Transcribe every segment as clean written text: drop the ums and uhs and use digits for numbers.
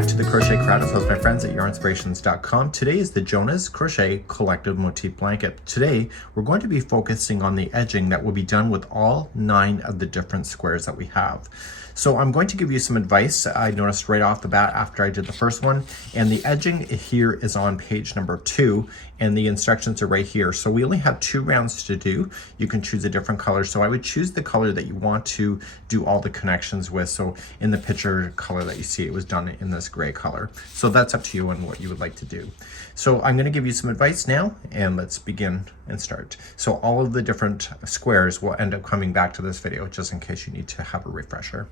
back to the Crochet Crowd with my friends at Yarnspirations.com. Today is the Jonas Crochet Collective Motif Blanket. Today, we're going to be focusing on the edging that will be done with all 9 of the different squares that we have. So I'm going to give you some advice I noticed right off the bat after I did the first one. And the edging here is on page number 2, and the instructions are right here. So we only have 2 rounds to do. You can choose a different color. So I would choose the color that you want to do all the connections with. So in the picture color that you see, it was done in this gray color. So that's up to you on what you would like to do. So I'm going to give you some advice now, and let's begin and start. So all of the different squares will end up coming back to this video just in case you need to have a refresher.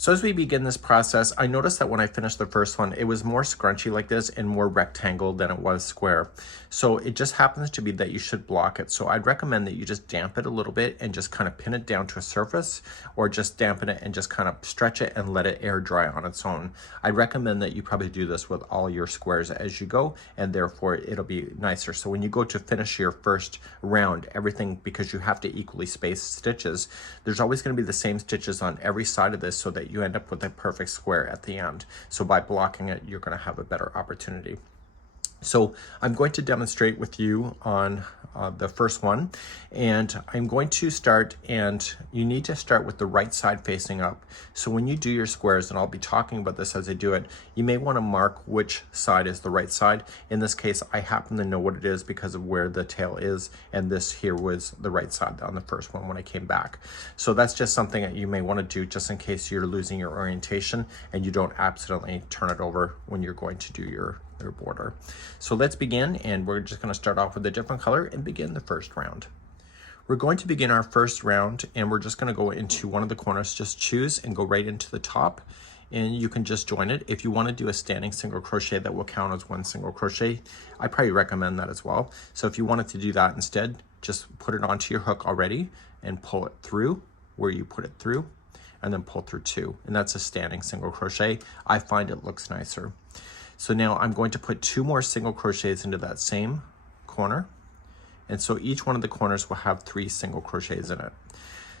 So as we begin this process, I noticed that when I finished the first one, it was more scrunchy like this and more rectangle than it was square. So it just happens to be that you should block it. So I'd recommend that you just damp it a little bit and just kind of pin it down to a surface, or just dampen it and just kind of stretch it and let it air dry on its own. I recommend that you probably do this with all your squares as you go, and therefore it'll be nicer. So when you go to finish your first round, everything, because you have to equally space stitches, there's always going to be the same stitches on every side of this so that you end up with a perfect square at the end. So by blocking it, you're going to have a better opportunity. So I'm going to demonstrate with you on the first one, and I'm going to start, and you need to start with the right side facing up. So when you do your squares, and I'll be talking about this as I do it, you may want to mark which side is the right side. In this case, I happen to know what it is because of where the tail is, and this here was the right side on the first one when I came back. So that's just something that you may want to do just in case you're losing your orientation and you don't accidentally turn it over when you're going to do your border. So let's begin, and we're just going to start off with a different color and begin the first round. We're going to begin our first round, and we're just going to go into one of the corners. Just choose and go right into the top, and you can just join it. If you want to do a standing single crochet, that will count as 1 single crochet. I probably recommend that as well. So if you wanted to do that instead, just put it onto your hook already and pull it through where you put it through, and then pull through 2, and that's a standing single crochet. I find it looks nicer. So now I'm going to put 2 more single crochets into that same corner. And so each one of the corners will have 3 single crochets in it.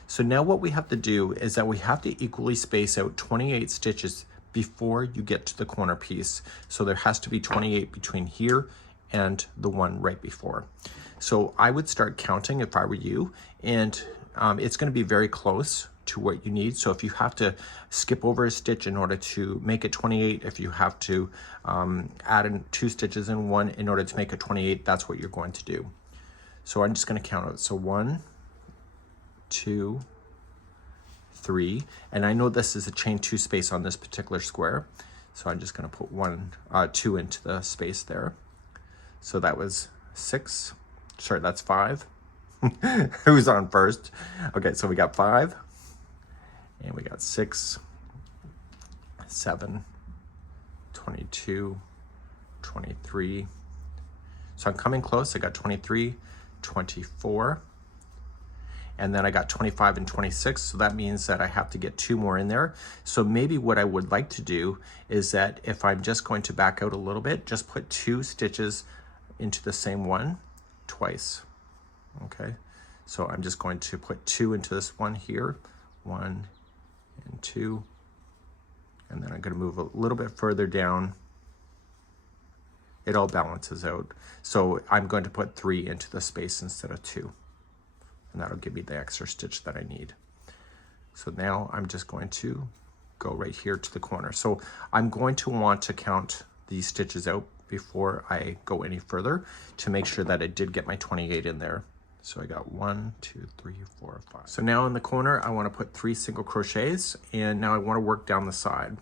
So now what we have to do is that we have to equally space out 28 stitches before you get to the corner piece. So there has to be 28 between here and the one right before. So I would start counting if I were you, and it's going to be very close to what you need. So if you have to skip over a stitch in order to make it 28, if you have to add in 2 stitches in one in order to make it 28, that's what you're going to do. So I'm just going to count it. So 1, 2, 3, and I know this is a chain 2 space on this particular square, so I'm just going to put 2 into the space there. So that was 6. Sorry, that's 5. Who's on first? Okay, so we got 5. And we got 6, 7, 22, 23. So I'm coming close. I got 23, 24, and then I got 25 and 26. So that means that I have to get 2 more in there. So maybe what I would like to do is that if I'm just going to back out a little bit, just put 2 stitches into the same one twice. Okay, so I'm just going to put 2 into this one here, 1 and 2, and then I'm going to move a little bit further down. It all balances out. So I'm going to put 3 into the space instead of 2, and that'll give me the extra stitch that I need. So now I'm just going to go right here to the corner. So I'm going to want to count these stitches out before I go any further to make sure that I did get my 28 in there. So I got 1, 2, 3, 4, 5. So now in the corner, I want to put 3 single crochets, and now I want to work down the side.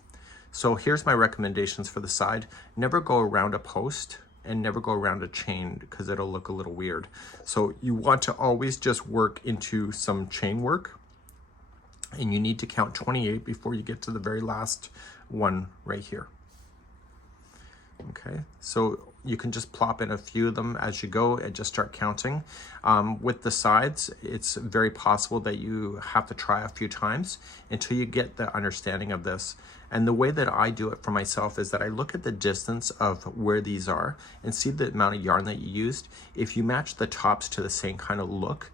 So here's my recommendations for the side. Never go around a post and never go around a chain because it'll look a little weird. So you want to always just work into some chain work, and you need to count 28 before you get to the very last one right here. Okay, so you can just plop in a few of them as you go and just start counting. With the sides, it's very possible that you have to try a few times until you get the understanding of this. And the way that I do it for myself is that I look at the distance of where these are and see the amount of yarn that you used. If you match the tops to the same kind of look,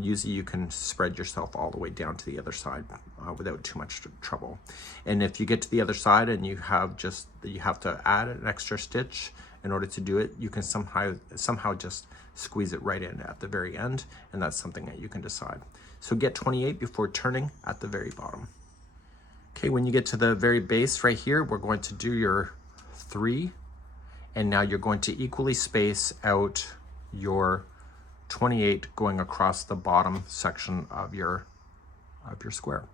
usually you can spread yourself all the way down to the other side without too much trouble. And if you get to the other side and you have to add an extra stitch in order to do it, you can somehow just squeeze it right in at the very end, and that's something that you can decide. So get 28 before turning at the very bottom. Okay, when you get to the very base right here, we're going to do your 3, and now you're going to equally space out your 28 going across the bottom section of your square.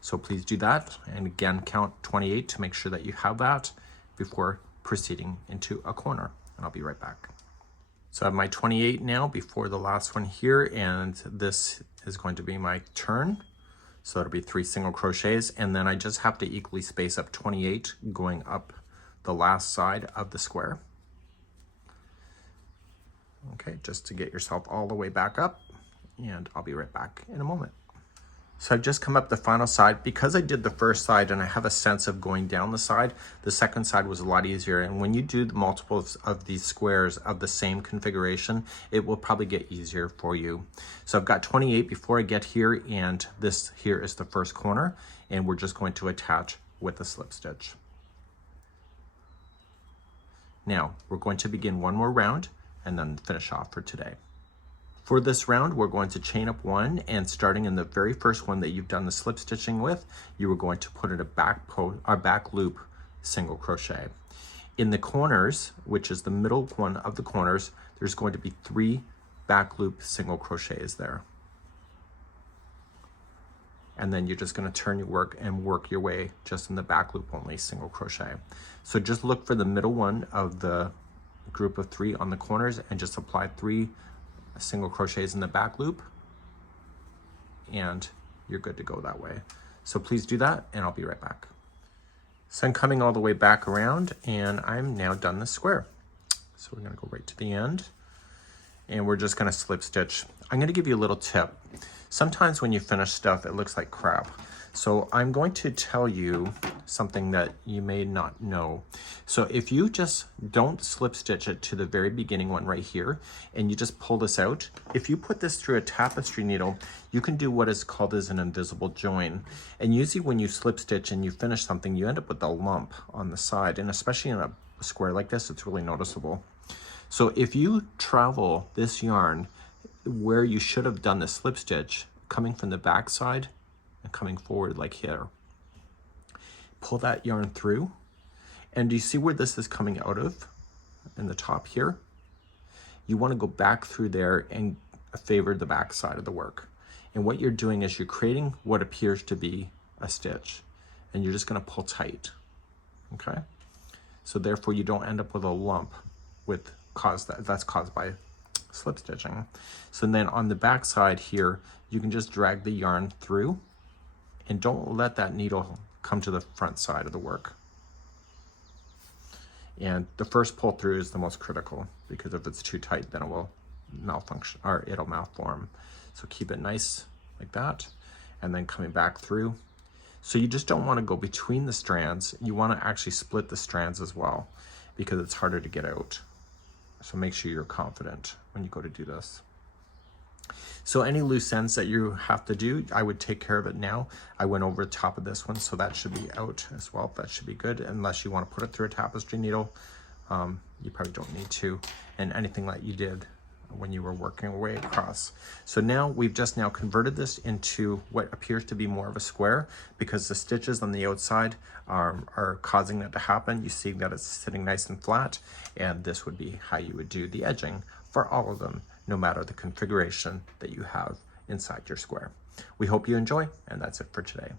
So please do that, and again count 28 to make sure that you have that before proceeding into a corner, and I'll be right back. So I have my 28 now before the last one here, and this is going to be my turn. So it'll be 3 single crochets, and then I just have to equally space up 28 going up the last side of the square. Okay, just to get yourself all the way back up, and I'll be right back in a moment. So I've just come up the final side. Because I did the first side and I have a sense of going down the side, the second side was a lot easier. And when you do the multiples of these squares of the same configuration, it will probably get easier for you. So I've got 28 before I get here, and this here is the first corner, and we're just going to attach with a slip stitch. Now we're going to begin one more round and then finish off for today. For this round, we're going to chain up 1, and starting in the very first one that you've done the slip stitching with, you are going to put in a back loop single crochet. In the corners, which is the middle one of the corners, there's going to be 3 back loop single crochets there. And then you're just going to turn your work and work your way just in the back loop only single crochet. So just look for the middle one of the group of 3 on the corners and just apply 3 single crochets in the back loop, and you're good to go that way. So please do that, and I'll be right back. So I'm coming all the way back around, and I'm now done the square. So we're going to go right to the end, and we're just going to slip stitch. I'm going to give you a little tip. Sometimes when you finish stuff, it looks like crap. So I'm going to tell you something that you may not know. So if you just don't slip stitch it to the very beginning one right here, and you just pull this out, if you put this through a tapestry needle, you can do what is called as an invisible join. And usually when you slip stitch and you finish something, you end up with a lump on the side, and especially in a square like this, it's really noticeable. So if you travel this yarn where you should have done the slip stitch, coming from the back side and coming forward like here, pull that yarn through, and do you see where this is coming out of in the top here? You want to go back through there and favor the back side of the work. And what you're doing is you're creating what appears to be a stitch, and you're just going to pull tight. Okay, so therefore you don't end up with a lump that's caused by slip stitching. So then on the back side here, you can just drag the yarn through, and don't let that needle come to the front side of the work. And the first pull through is the most critical, because if it's too tight, then it will malfunction, or it'll malform. So keep it nice like that, and then coming back through. So you just don't want to go between the strands. You want to actually split the strands as well, because it's harder to get out. So make sure you're confident when you go to do this. So any loose ends that you have to do, I would take care of it now. I went over the top of this one, so that should be out as well. That should be good, unless you want to put it through a tapestry needle. You probably don't need to, and anything that you did when you were working your way across. So now we've just now converted this into what appears to be more of a square, because the stitches on the outside are causing that to happen. You see that it's sitting nice and flat, and this would be how you would do the edging for all of them, no matter the configuration that you have inside your square. We hope you enjoy, and that's it for today.